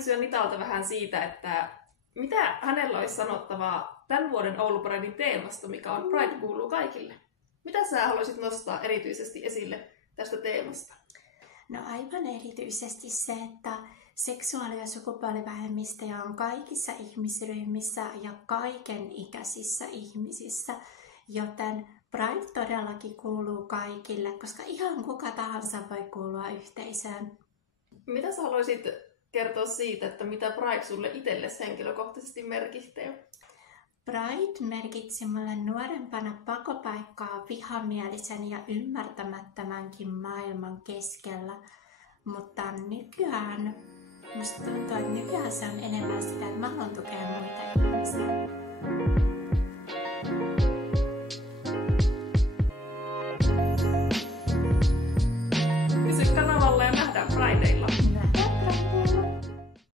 kysyä Nitalta vähän siitä, että mitä hänellä olisi sanottavaa tämän vuoden Oulu Pridein teemasta, mikä on Pride kuuluu kaikille? Mitä sä haluaisit nostaa erityisesti esille tästä teemasta? No aivan erityisesti se, että seksuaali- ja sukupuolivähemmistöjä on kaikissa ihmisryhmissä ja kaiken ikäisissä ihmisissä, joten Pride todellakin kuuluu kaikille, koska ihan kuka tahansa voi kuulua yhteisöön. Mitä sä haluaisit kertoa siitä, että mitä Pride sulle itsellesi henkilökohtaisesti merkitsee? Pride merkitsi mulle nuorempana pakopaikkaa vihamielisen ja ymmärtämättömänkin maailman keskellä, mutta nykyään musta tuntuu, että nykyään se on enemmän sitä, että mä haluan tukea muita ihmisiä.